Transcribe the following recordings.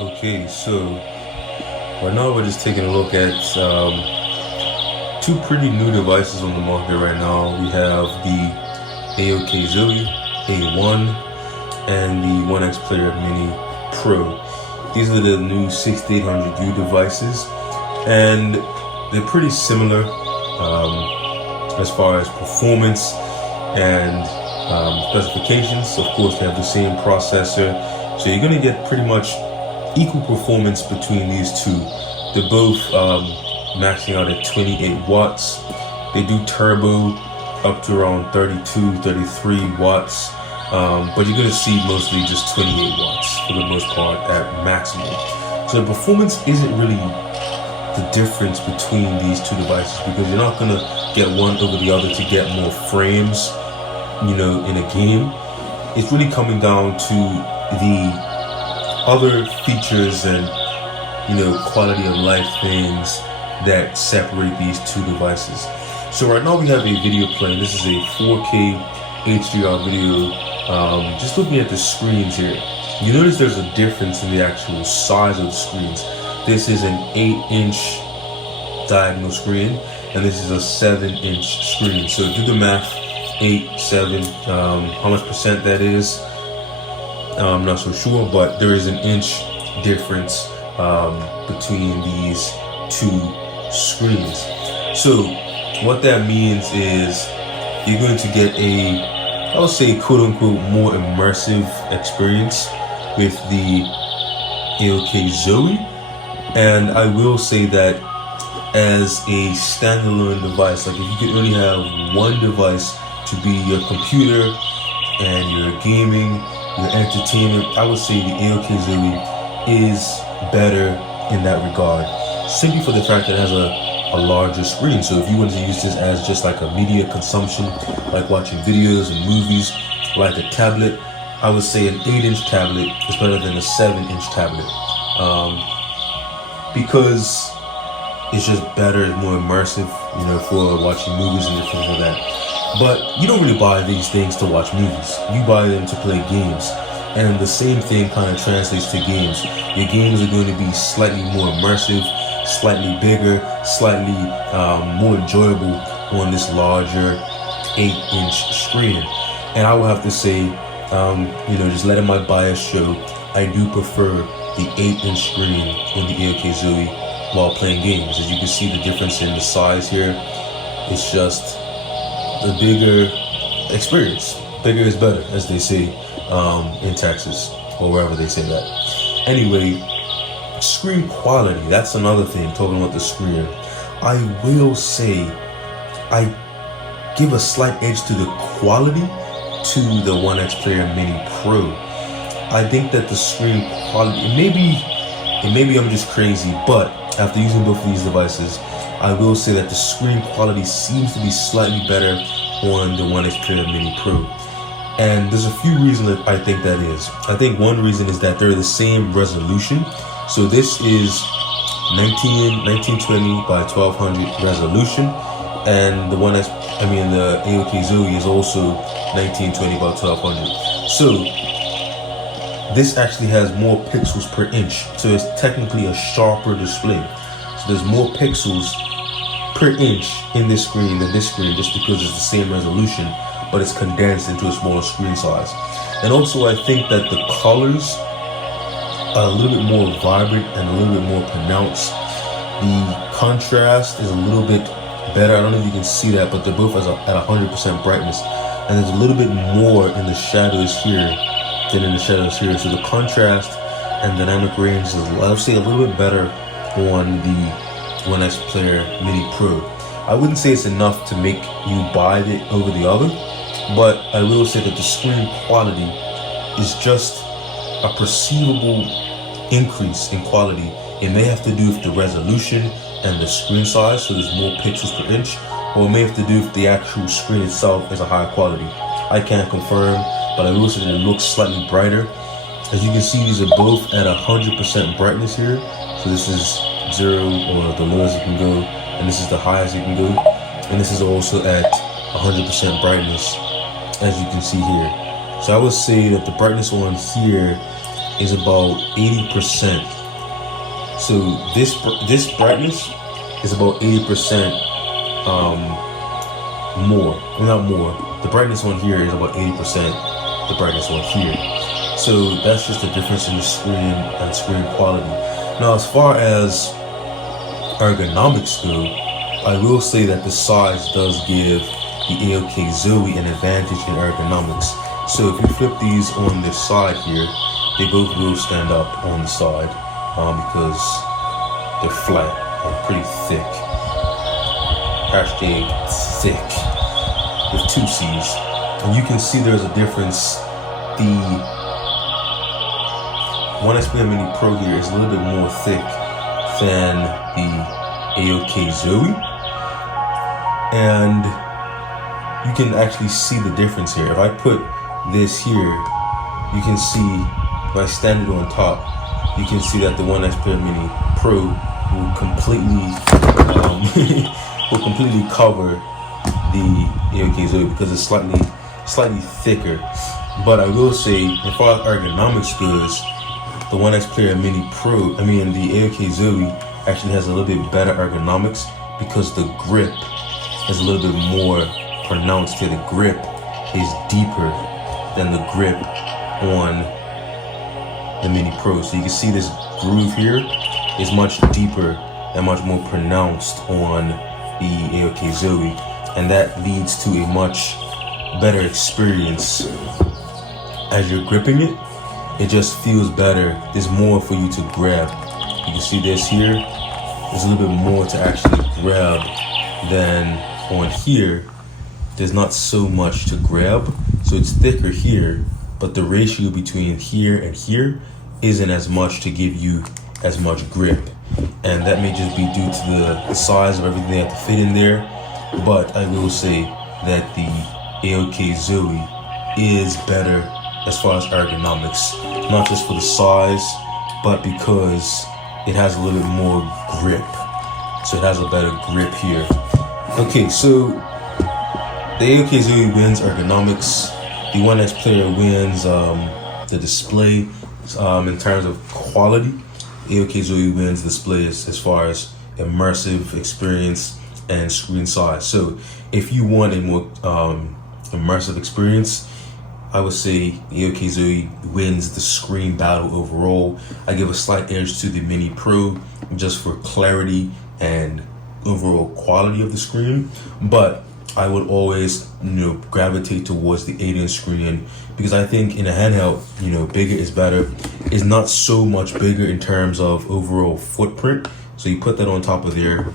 Okay, so right now we're just taking a look at two pretty new devices on the market right now. We have the AOKZOE A1 and the OneXplayer Mini Pro. These are the new 6800U devices, and they're pretty similar as far as performance and specifications. Of course, they have the same processor, so you're going to get pretty much equal performance between these two. They're both maxing out at 28 watts. They do turbo up to around 32, 33 watts, but you're going to see mostly just 28 watts for the most part at maximum. So the performance isn't really the difference between these two devices, because you're not going to get one over the other to get more frames, you know, in a game. It's really coming down to the other features and, you know, quality of life things that separate these two devices. So right now we have a video playing. This is a 4K HDR video. Just looking at the screens here, you notice there's a difference in the actual size of the screens. This is an 8-inch diagonal screen, and this is a 7-inch screen. So do the math, 8, 7, how much percent that is, I'm not so sure, but there is an inch difference between these two screens. So what that means is you're going to get a, I would say, quote-unquote, more immersive experience with the AOKZOE. And I will say that as a standalone device, like if you could only have one device to be your computer and your gaming, your entertainment, I would say the AOKZOE is better in that regard, simply for the fact that it has a larger screen. So if you wanted to use this as just like a media consumption, like watching videos and movies, like a tablet, I would say an 8-inch tablet is better than a 7-inch tablet, because it's just better, it's more immersive, you know, for watching movies and things like that. But you don't really buy these things to watch movies. You buy them to play games. And the same thing kind of translates to games. Your games are going to be slightly more immersive, slightly bigger, slightly more enjoyable on this larger 8-inch screen. And I will have to say, you know, just letting my bias show, I do prefer the 8-inch screen on the AOKZOE while playing games. As you can see the difference in the size here, it's just a bigger experience. Bigger is better, as they say in Texas or wherever they say that. Anyway, screen quality, that's another thing, talking about the screen. I will say I give a slight edge to the quality to the OneXplayer Mini Pro. I think that the screen quality, maybe I'm just crazy, but after using both of these devices, I will say that the screen quality seems to be slightly better on the OneXplayer Mini Pro. And there's a few reasons that I think that is. I think one reason is that they're the same resolution. So this is 1920 by 1200 resolution, and the AOKZOE is also 1920 by 1200. So this actually has more pixels per inch. So it's technically a sharper display. So there's more pixels per inch in this screen than this screen, just because it's the same resolution, but it's condensed into a smaller screen size. And also I think that the colors are a little bit more vibrant and a little bit more pronounced. The contrast is a little bit better. I don't know if you can see that, but they're both at 100% brightness, and there's a little bit more in the shadows here than in the shadows here. So the contrast and dynamic range is, I would say, a little bit better on the OneXplayer Mini Pro. I wouldn't say it's enough to make you buy it over the other, but I will say that the screen quality is just a perceivable increase in quality. It may have to do with the resolution and the screen size, so there's more pixels per inch, or it may have to do with the actual screen itself is a higher quality. I can't confirm, but I will say that it looks slightly brighter. As you can see, these are both at 100% brightness here. So this is 0, or the lowest you can go, and this is the highest you can go, and this is also at 100% brightness, as you can see here. So I would say that the brightness on here is about 80%. So this brightness is about 80% more. Well, not more. The brightness on here is about 80% the brightness on here. So that's just the difference in the screen and screen quality. Now, as far as ergonomics go, I will say that the size does give the AOKZOE an advantage in ergonomics. So if you flip these on this side here, they both will stand up on the side because they're flat and pretty thick. Hashtag thick with 2 C's. And you can see there's a difference. The OneXplayer Mini Pro here is a little bit more thick than the AOKZOE. And you can actually see the difference here. If I put this here, you can see, if I stand it on top, you can see that the OneXplayer Mini Pro will completely cover the AOKZOE because it's slightly thicker. But I will say, as far as ergonomics goes, the OneXplayer Mini Pro, the AOKZOE actually has a little bit better ergonomics because the grip is a little bit more pronounced here. The grip is deeper than the grip on the Mini Pro. So you can see this groove here is much deeper and much more pronounced on the AOKZOE, and that leads to a much better experience as you're gripping it. It just feels better. There's more for you to grab. You can see this here. There's a little bit more to actually grab than on here. There's not so much to grab, so it's thicker here, but the ratio between here and here isn't as much to give you as much grip. And that may just be due to the size of everything they have to fit in there. But I will say that the AOKZOE is better as far as ergonomics, not just for the size, but because it has a little bit more grip. So it has a better grip here. Okay, so the AOKZOE wins ergonomics. The OneXplayer wins the display in terms of quality. AOKZOE wins display as far as immersive experience and screen size. So if you want a more immersive experience, I would say the AOKZOE wins the screen battle overall. I give a slight edge to the Mini Pro just for clarity and overall quality of the screen, but I would always, gravitate towards the 8-inch screen because I think in a handheld, bigger is better. It's not so much bigger in terms of overall footprint. So you put that on top of there,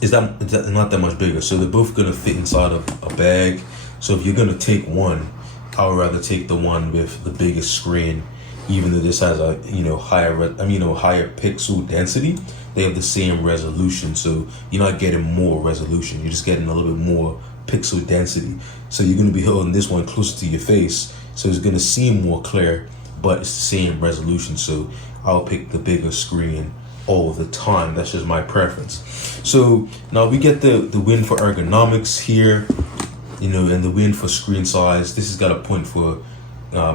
it's not that much bigger. So they're both gonna fit inside of a bag. So if you're gonna take one, I would rather take the one with the biggest screen, even though this has a higher pixel density. They have the same resolution, so you're not getting more resolution. You're just getting a little bit more pixel density. So you're going to be holding this one closer to your face, so it's going to seem more clear, but it's the same resolution. So I'll pick the bigger screen all the time. That's just my preference. So now we get the win for ergonomics here, and the win for screen size. This has got a point for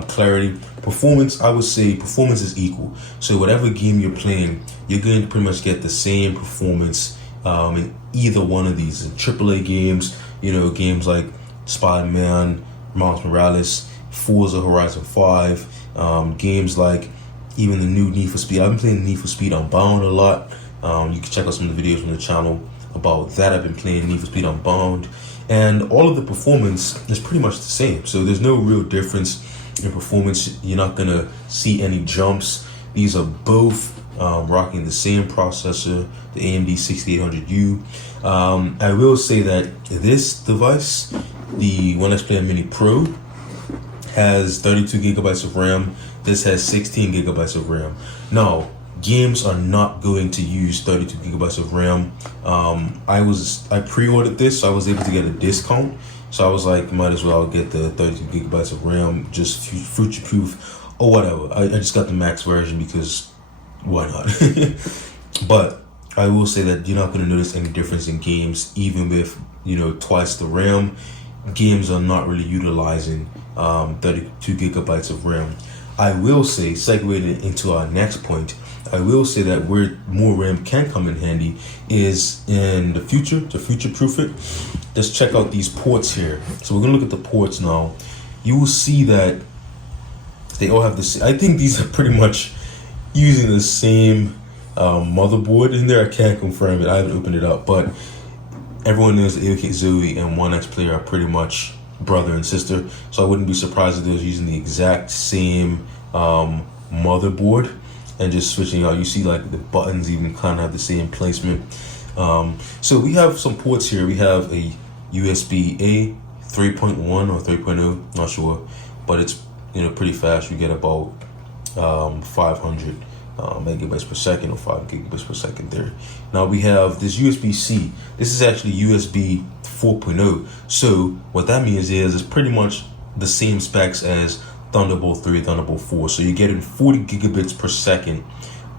clarity. Performance, I would say performance is equal. So whatever game you're playing, you're going to pretty much get the same performance in either one of these. In AAA games, games like Spider-Man, Miles Morales, Forza Horizon 5, games like even the new Need for Speed. I've been playing Need for Speed Unbound a lot. You can check out some of the videos from the channel about that. I've been playing Need for Speed Unbound, and all of the performance is pretty much the same. So there's no real difference in performance. You're not gonna see any jumps. These are both rocking the same processor, the AMD 6800U. I will say that this device, the OneXplayer Mini Pro, has 32 gigabytes of RAM. This has 16 gigabytes of RAM. Now, games are not going to use 32 gigabytes of RAM. I pre-ordered this, so I was able to get a discount. So I was like, might as well get the 32 gigabytes of RAM, just future-proof or whatever. I just got the max version because why not? But I will say that you're not going to notice any difference in games, even with twice the RAM. Games are not really utilizing 32 gigabytes of RAM. I will say, segueing into our next point, I will say that where more RAM can come in handy is in the future, to future-proof it. Let's check out these ports here. So we're gonna look at the ports now. You will see that they all have this. I think these are pretty much using the same motherboard in there. I can't confirm it. I haven't opened it up, but everyone knows the AOKZOE and OneXplayer are pretty much brother and sister. So I wouldn't be surprised if they was using the exact same motherboard and just switching out. You see like the buttons even kind of have the same placement. So we have some ports here. We have a USB-A 3.1 or 3.0, not sure, but it's pretty fast. You get about 500 megabytes per second or 5 gigabytes per second there. Now we have this USB-C. This is actually USB 4.0. So what that means is it's pretty much the same specs as Thunderbolt 3, Thunderbolt 4. So you're getting 40 gigabits per second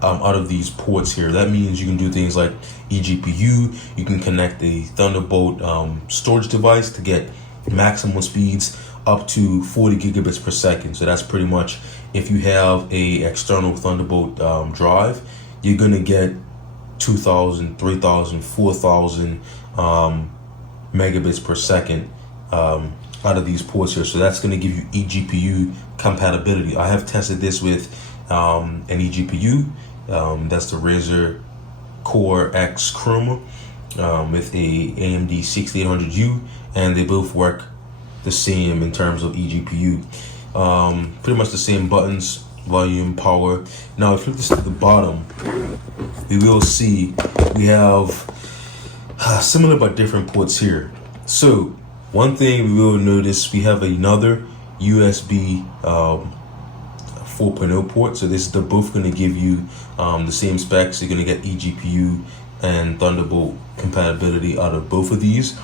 out of these ports here. That means you can do things like eGPU. You can connect a Thunderbolt storage device to get maximum speeds up to 40 gigabits per second. So that's pretty much, if you have a external Thunderbolt drive, you're gonna get 2,000, 3,000, 4,000 megabits per second out of these ports here. So that's gonna give you eGPU compatibility. I have tested this with an eGPU. That's the Razer Core X Chroma with a AMD 6800U, and they both work the same in terms of eGPU. Pretty much the same buttons, volume, power. Now if you look at the bottom, we will see we have similar but different ports here. So one thing we will notice, we have another USB 4.0 port. So they're both going to give you the same specs. You're going to get eGPU and Thunderbolt compatibility out of both of these.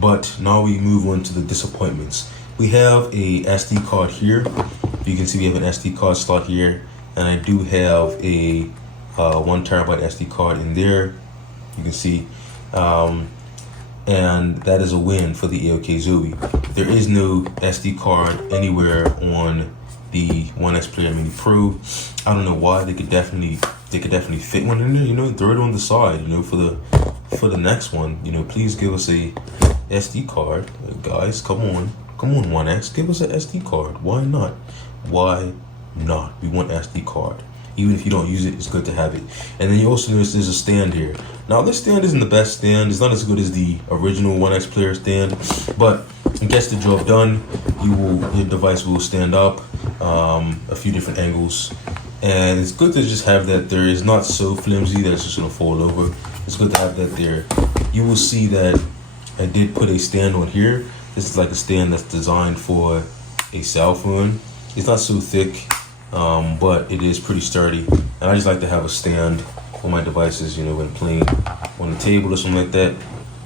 But now we move on to the disappointments. We have a SD card here. You can see we have an SD card slot here, and I do have a 1 terabyte SD card in there. You can see, and that is a win for the AOKZOE. There is no SD card anywhere on the OneXplayer Mini Pro. I don't know why. They could definitely fit one in there. Throw it on the side. For the next one. Please give us a SD card, guys. Come on, One X, give us an SD card. Why not? We want SD card. Even if you don't use it, it's good to have it. And then you also notice there's a stand here. Now this stand isn't the best stand. It's not as good as the original OneXplayer stand, but it gets the job done. Your device will stand up a few different angles, and it's good to just have that there. It's not so flimsy that it's just gonna fall over. It's good to have that there. You will see that I did put a stand on here. This is like a stand that's designed for a cell phone. It's not so thick, but it is pretty sturdy. And I just like to have a stand for my devices, when playing on the table or something like that.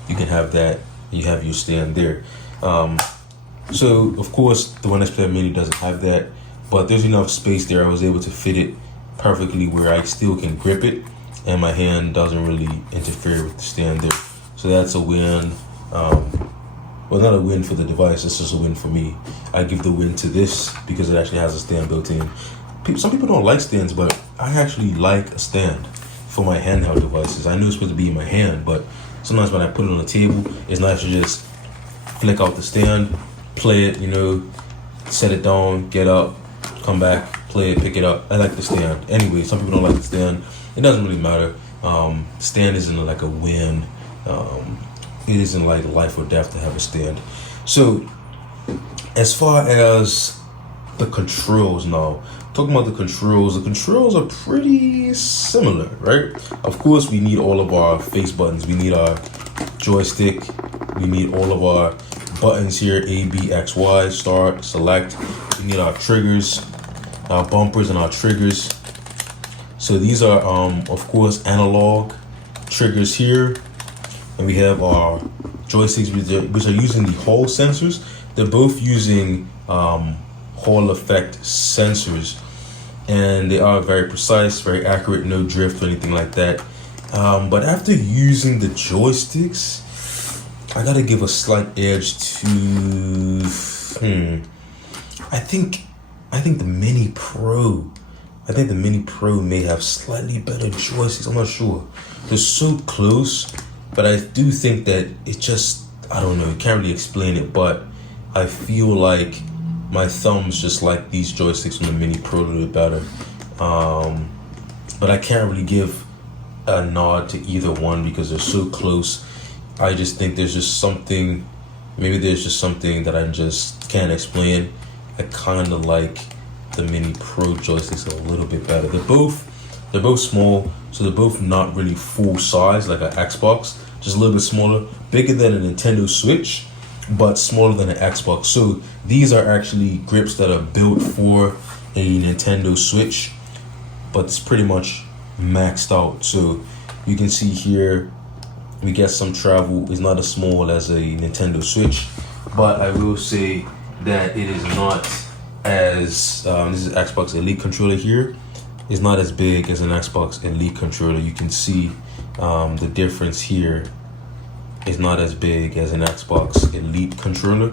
You can have that, you have your stand there. So of course the OneXplayer Mini doesn't have that, but there's enough space there. I was able to fit it perfectly where I still can grip it and my hand doesn't really interfere with the stand there. So that's a win. Well, not a win for the device, it's just a win for me. I give the win to this because it actually has a stand built in. Some people don't like stands, but I actually like a stand for my handheld devices. I know it's supposed to be in my hand, but sometimes when I put it on the table, it's nice to just flick out the stand, play it, set it down, get up, come back, play it, pick it up. I like the stand. Anyway, some people don't like the stand. It doesn't really matter. Stand isn't like a win. It isn't like life or death to have a stand. So as far as the controls now, talking about the controls are pretty similar, right? Of course, we need all of our face buttons. We need our joystick. We need all of our buttons here, A, B, X, Y, start, select. We need our triggers, our bumpers and our triggers. So these are, of course, analog triggers here. And we have our joysticks, which are using the Hall sensors. They're both using Hall effect sensors, and they are very precise, very accurate, no drift or anything like that. But after using the joysticks, I gotta give a slight edge to, I think I think the Mini Pro may have slightly better joysticks. I'm not sure. They're so close, but I do think that it just, I don't know, can't really explain it, but I feel like my thumbs just like these joysticks from the Mini Pro a little bit better. But I can't really give a nod to either one because they're so close. I just think there's just something, maybe there's just something that I just can't explain. I kind of like the Mini Pro joysticks a little bit better. They're both small, so they're both not really full size like an Xbox, just a little bit smaller, bigger than a Nintendo Switch, but smaller than an Xbox. So these are actually grips that are built for a Nintendo Switch, but it's pretty much maxed out. So you can see here we get some travel. It's not as small as a Nintendo Switch, but I will say that it is not as this is Xbox Elite controller here. It's not as big as an Xbox Elite controller. You can see the difference here is not as big as an Xbox Elite controller,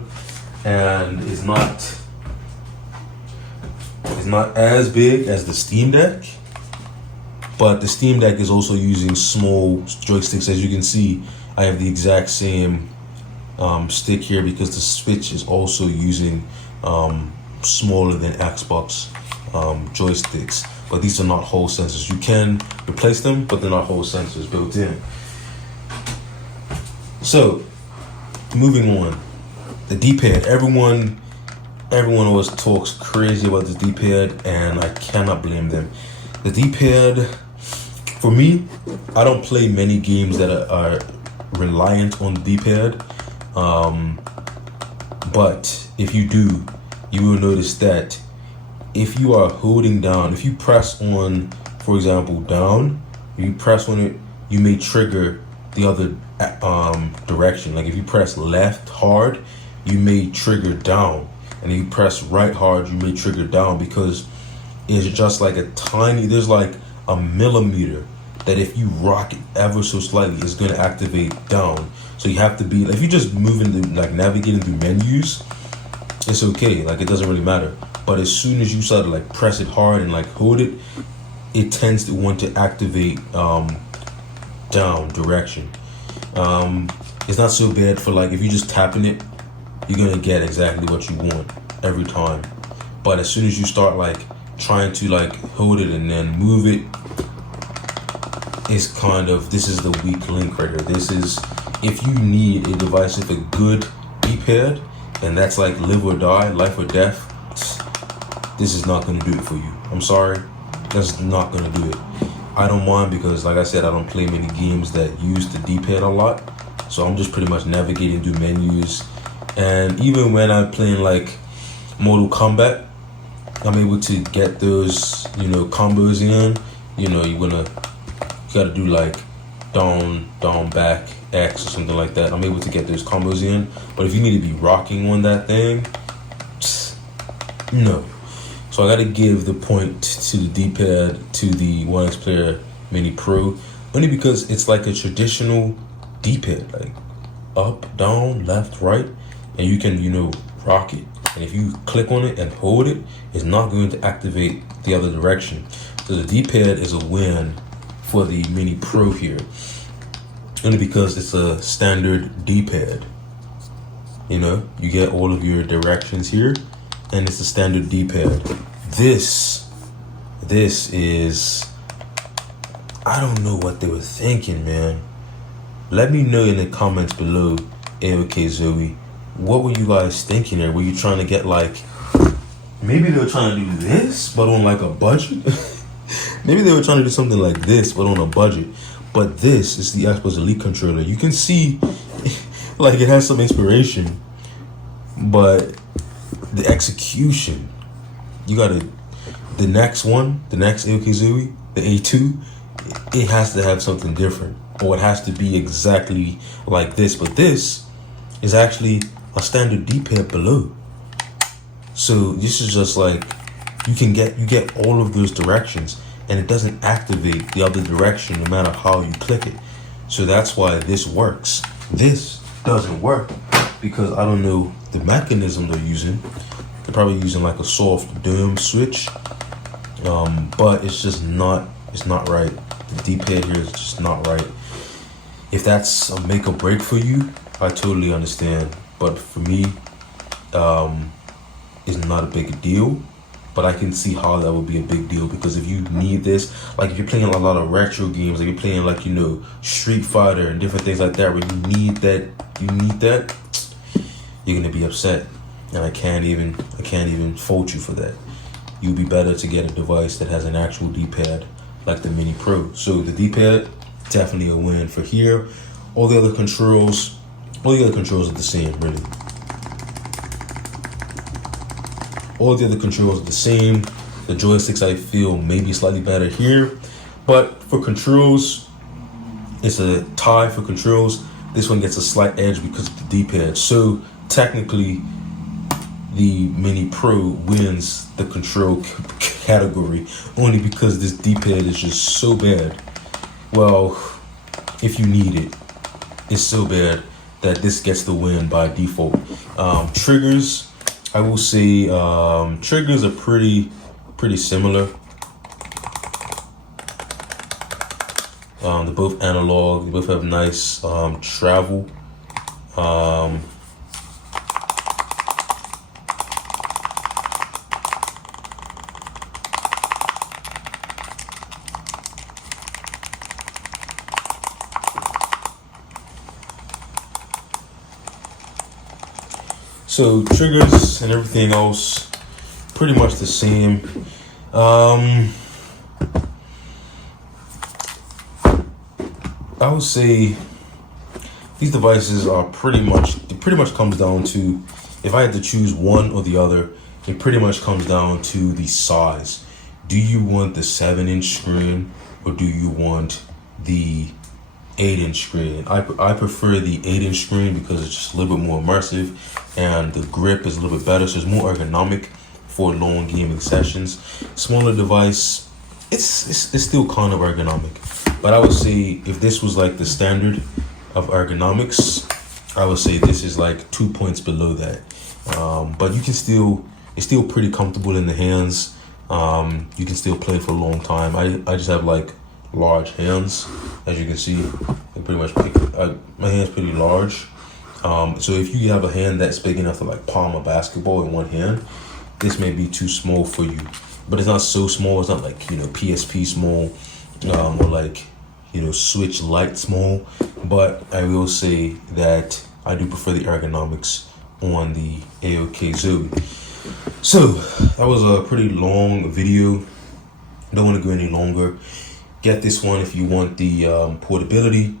and it's not as big as the Steam Deck, but the Steam Deck is also using small joysticks. As you can see, I have the exact same stick here because the Switch is also using smaller than Xbox joysticks, but these are not Hall sensors. You can replace them, but they're not Hall sensors built in. So moving on, the D-pad. Everyone always talks crazy about this D-pad, and I cannot blame them. The D-pad, for me, I don't play many games that are reliant on the D-pad, but if you do, you will notice that if you are holding down, if you press on, for example, down, if you press on it, you may trigger the other direction. Like if you press left hard, you may trigger down, and if you press right hard, you may trigger down, because it's just like a tiny, there's like a millimeter that if you rock it ever so slightly, it's going to activate down. So you have to be, if you're just moving, like navigating through menus, it's okay, like it doesn't really matter. But as soon as you start to like press it hard and like hold it, it tends to want to activate down direction. It's not so bad for like if you're just tapping it, you're gonna get exactly what you want every time. But as soon as you start like trying to like hold it and then move it, it's kind of, this is the weak link right here. This is, if you need a device with a good D-pad, and that's like live or die, life or death, this is not gonna do it for you. I'm sorry, that's not gonna do it. I don't mind because, like I said, I don't play many games that use the D-pad a lot, so I'm just pretty much navigating through menus. And even when I'm playing like Mortal Kombat, I'm able to get those, you know, combos in. You know, you gotta do like down, back, X or something like that. I'm able to get those combos in. But if you need to be rocking on that thing, no. So I gotta give the point to the D-pad, to the OneXplayer Mini Pro, only because it's like a traditional D-pad, like up, down, left, right, and you can, you know, rock it. And if you click on it and hold it, it's not going to activate the other direction. So the D-pad is a win for the Mini Pro here, only because it's a standard D-pad. You know, you get all of your directions here, and it's a standard D-pad. This is, I don't know what they were thinking, man. Let me know in the comments below, AOKZOE. What were you guys thinking there? Were you trying to get like, maybe they were trying to do this, but on like a budget? Maybe they were trying to do something like this, but on a budget. But this is the Xbox Elite controller. You can see, like, it has some inspiration, but the execution, you gotta, the next one, the next AOKZOE, the A2, it has to have something different, or it has to be exactly like this. But this is actually a standard D-pad below. So this is just like, you get all of those directions, and it doesn't activate the other direction no matter how you click it. So that's why this works. This doesn't work because I don't know the mechanism they're using. They're probably using like a soft dome switch, but it's just not. It's not right. The D-pad here is just not right. If that's a make or break for you, I totally understand. But for me, it's not a big deal. But I can see how that would be a big deal, because if you need this, like if you're playing a lot of retro games, like you're playing like, you know, Street Fighter and different things like that, where you need that, you're gonna be upset. And I can't even fault you for that. You'd be better to get a device that has an actual D-pad like the Mini Pro. So the D-pad, definitely a win for here. All the other controls are the same, really. All the other controls are the same. The joysticks, I feel, maybe slightly better here. But for controls, it's a tie for controls. This one gets a slight edge because of the D-pad. So technically, the Mini Pro wins the control category only because this D-pad is just so bad. Well, if you need it, it's so bad that this gets the win by default. Triggers, I will say, triggers are pretty similar. They're both analog. They both have nice travel. So triggers and everything else, pretty much the same. I would say these devices are it pretty much comes down to, if I had to choose one or the other, it pretty much comes down to the size. Do you want the 7-inch screen or do you want the 8-inch screen? I prefer the 8-inch screen because it's just a little bit more immersive and the grip is a little bit better, so it's more ergonomic for long gaming sessions. Smaller device, it's still kind of ergonomic, but I would say if this was like the standard of ergonomics, I would say this is like 2 points below that. But you can it's still pretty comfortable in the hands. You can still play for a long time. I just have like large hands, as you can see. I pretty much my hand's pretty large. So if you have a hand that's big enough to like palm a basketball in one hand, this may be too small for you. But it's not so small. It's not like, you know, PSP small, or like, you know, Switch Lite small. But I will say that I do prefer the ergonomics on the AOKZOE. So that was a pretty long video. Don't want to go any longer. Get this one if you want the portability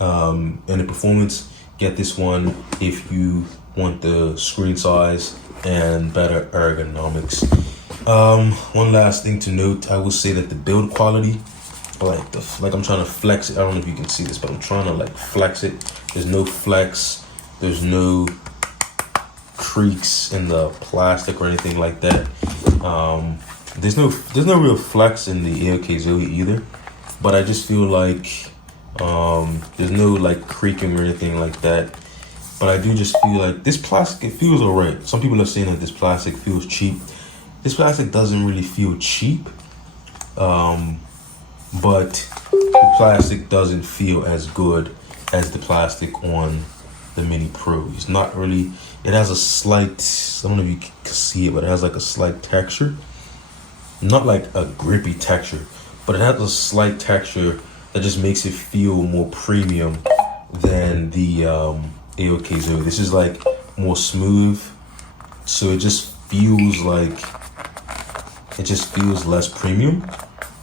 and the performance. Get this one if you want the screen size and better ergonomics. One last thing to note, I will say that the build quality, like I'm trying to flex it. I don't know if you can see this, but I'm trying to like flex it. There's no flex. There's no creaks in the plastic or anything like that. There's no real flex in the AOKZOE either, but I just feel like there's no like creaking or anything like that. But I do just feel like this plastic, it feels alright. Some people are saying that this plastic feels cheap. This plastic doesn't really feel cheap, but the plastic doesn't feel as good as the plastic on the Mini Pro. It's not really, it has a slight, I don't know if you can see it, but it has like a slight texture. Not like a grippy texture, but it has a slight texture that just makes it feel more premium than the AOKZOE. This is like more smooth, so it just feels less premium,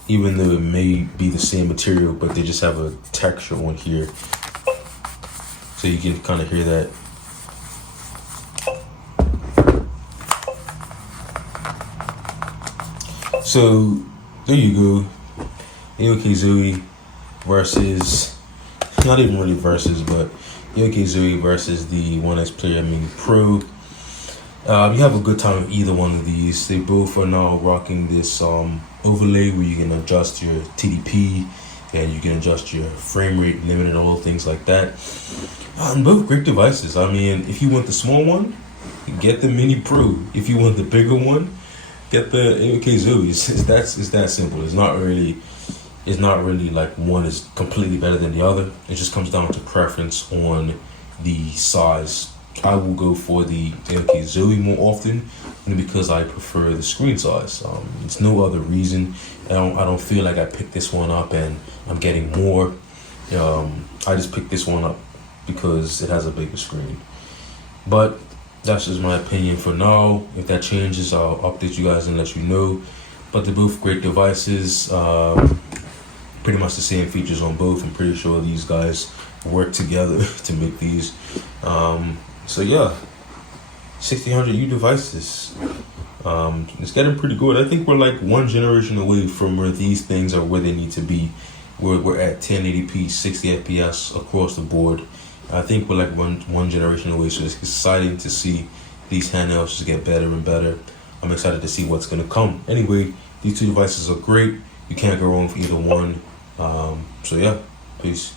even though it may be the same material, but they just have a texture on here, so you can kind of hear that. So there you go, AOKZOE versus, not even really versus, but AOKZOE versus the OneXplayer Mini Pro. You have a good time with either one of these. They both are now rocking this overlay where you can adjust your TDP and you can adjust your frame rate limit and all things like that. Both great devices. I mean, if you want the small one, get the Mini Pro. If you want the bigger one, get the AOKZOE. It's that simple. It's not really like one is completely better than the other. It just comes down to preference on the size. I will go for the AOKZOE more often, only because I prefer the screen size. It's no other reason. I don't feel like I picked this one up and I'm getting more. I just picked this one up because it has a bigger screen. But that's just my opinion for now. If that changes, I'll update you guys and let you know. But they're both great devices. Pretty much the same features on both. I'm pretty sure these guys work together to make these. So yeah, 1600U devices. It's getting pretty good. I think we're like one generation away from where these things are where they need to be. We're at 1080p, 60 FPS across the board. I think we're like one generation away, so it's exciting to see these handhelds just get better and better. I'm excited to see what's gonna come. Anyway, these two devices are great. You can't go wrong with either one. So yeah, peace.